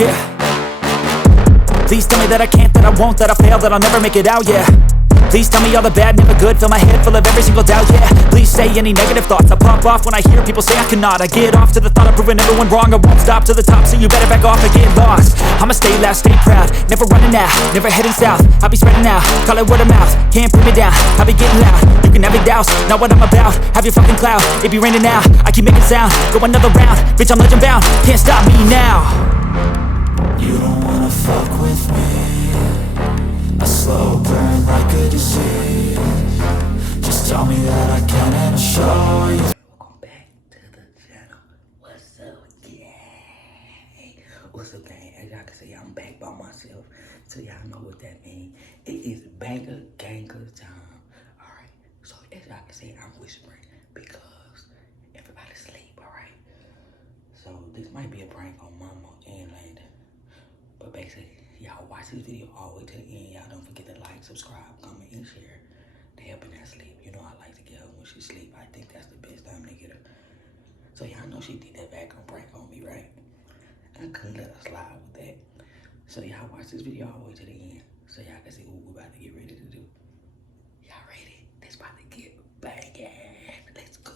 yeah. Please tell me that I can't, that I won't, that I fail, that I'll never make it out, yeah. Please tell me all the bad, never good, fill my head full of every single doubt, yeah. Please say any negative thoughts, I pop off when I hear people say I cannot. I get off to the thought of proving everyone wrong, I won't stop to the top, so you better back off and get lost. I'ma stay loud, stay proud, never running out, never heading south. I'll be spreading out, call it word of mouth, can't put me down, I'll be getting loud. You can have your doubts, not what I'm about, have your fucking clout, it be raining now, I keep making sound, go another round, bitch I'm legend bound, can't stop me now. You don't wanna fuck with me, a slow burn like a disease. Just tell me that I can and I'll show you. Welcome back to the channel. What's up, gang? What's up, gang? As y'all can see, I'm back by myself, so y'all know what that means. It is banger ganger time. Alright, so as y'all can see, I'm whispering because everybody's asleep, alright? So this might be a prank on Mama and Landyn. But basically, y'all watch this video all the way to the end. Y'all don't forget to like, subscribe, comment, and share to help in that sleep. You know I like to get her when she sleep. I think that's the best time to get her. So y'all know she did that background prank on me, right? I couldn't let her slide with that. So y'all watch this video all the way to the end so y'all can see what we're about to get ready to do. Y'all ready? This about to get banging. Let's go.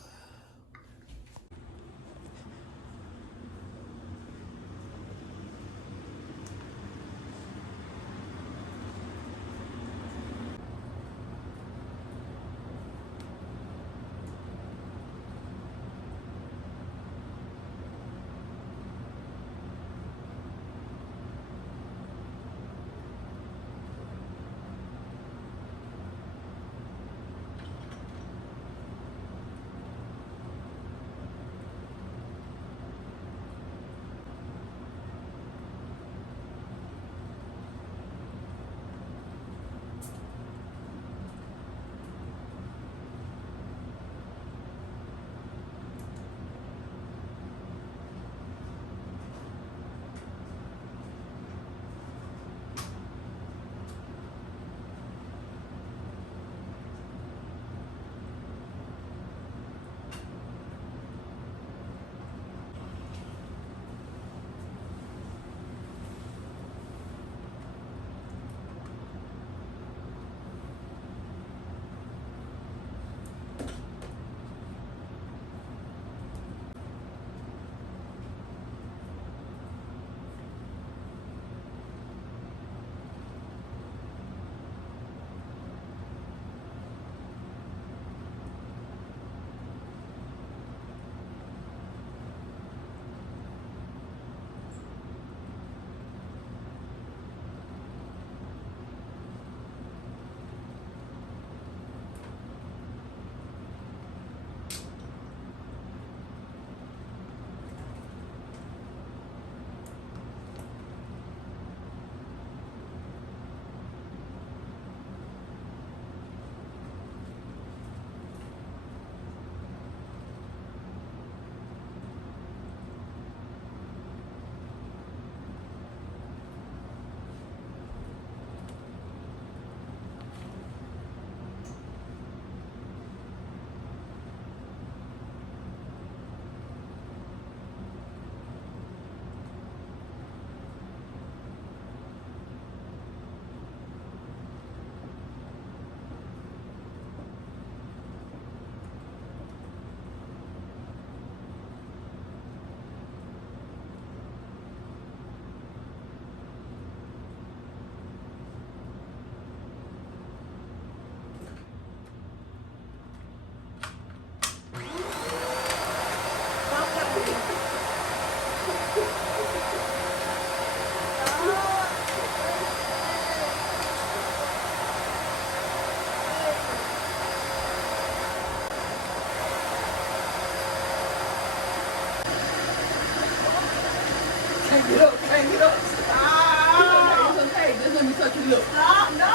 Get up, get up. Stop. It's okay. Just let me touch your lip. Stop. No.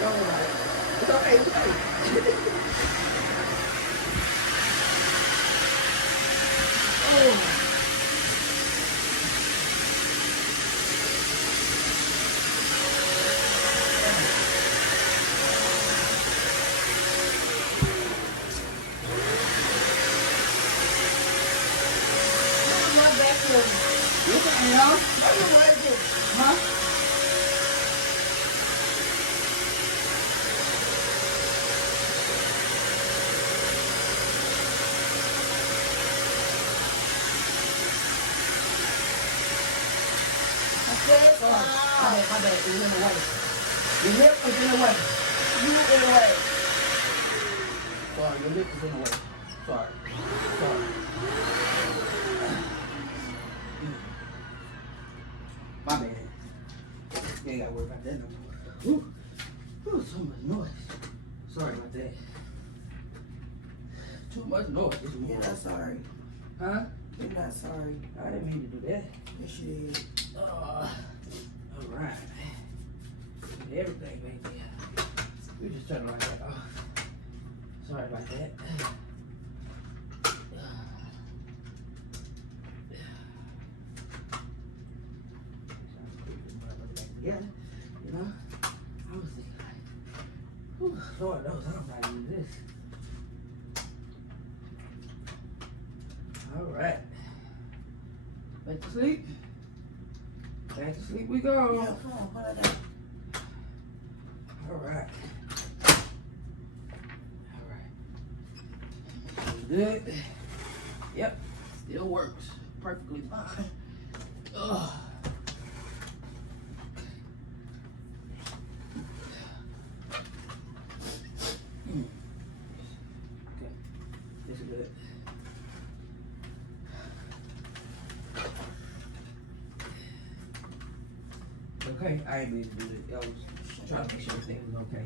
Don't worry. It's okay. It's okay. Oh. Run back to Listen, Al. What you want to do? Huh? My bad. You in the way. Your lip is in the way. You in the way. Sorry, your lip is in the way. Sorry. My bad. You ain't gotta worry about that no more. Ooh, so much noise. Sorry about that. Too much noise. You're not sorry. Huh? You're not sorry. I didn't mean to do that. Yes, you did. Alright. Everything, baby. We just turn it like that off. Sorry about that. Yeah, you know, I was thinking like, whew, Lord knows I don't know how to use this. Alright. Back to sleep. Back to sleep we go. Yeah, come on, put it down. Alright. Good. Yep. Still works. Perfectly fine. Ugh. Okay. This is good. Okay, I ain't mean to do this. I was trying to make sure everything was okay.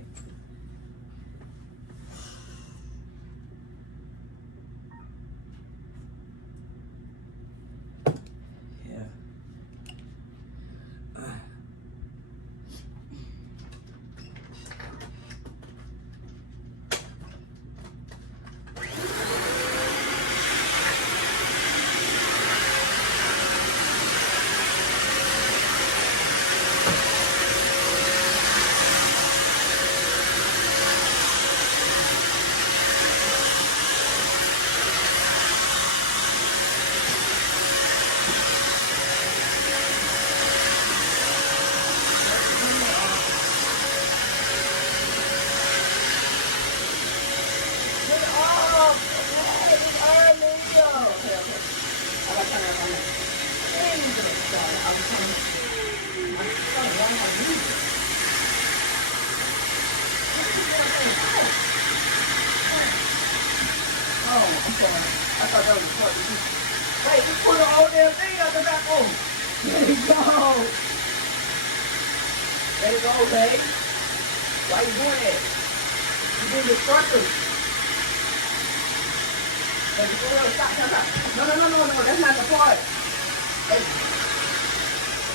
Yeah. I thought that was important. Wait, just put the whole damn thing out the back. Oh, there you go. There you go, babe. Why you doing that? You doing the structures. Baby, stop. No, that's not the part. Hey.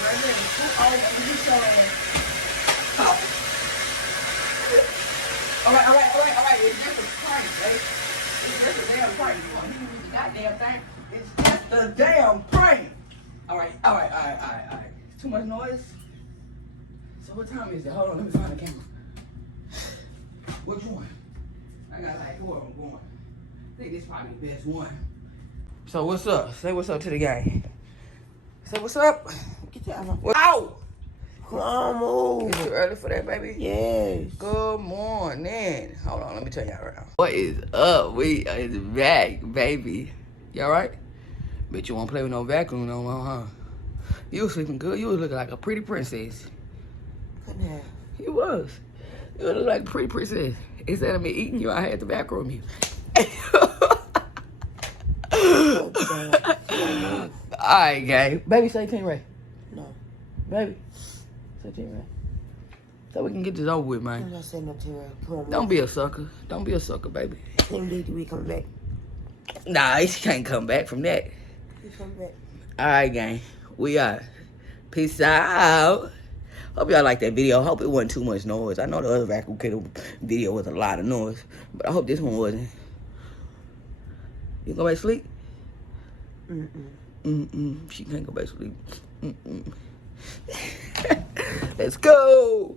Right there, put all that you showing. Stop. Alright. It's just a prank, babe. It's just a damn prank. You want to use the goddamn thing? It's just a damn prank. Alright. Too much noise? So what time is it? Hold on, let me find the camera. Which one? I got like 4 of them going. I think this is probably the best one. So what's up? Say what's up to the gang. Say what's up. Get that out. Ow! Come on, move. It's too early for that, baby? Yes. Good morning. Hold on, let me turn y'all around. What is up? We is back, baby. You alright? Bet you won't play with no vacuum no more, huh? You was sleeping good. You was looking like a pretty princess. Couldn't have. You was. You look like a pretty princess. Instead of me eating you, I had to backroom you. Alright, gang. Baby, say Team Ray. No. Baby, say Team Ray. So we can get this over with, man. I'm not saying no Team Ray. Come on, Don't be a sucker. Don't be a sucker, baby. Team Deedy, we coming back. Nah, he can't come back from that. We coming back. Alright, gang. We out. Peace out. Hope y'all like that video. Hope it wasn't too much noise. I know the other vacuum cleaner video was a lot of noise, but I hope this one wasn't. You go back to sleep? She can't go back to sleep. Let's go.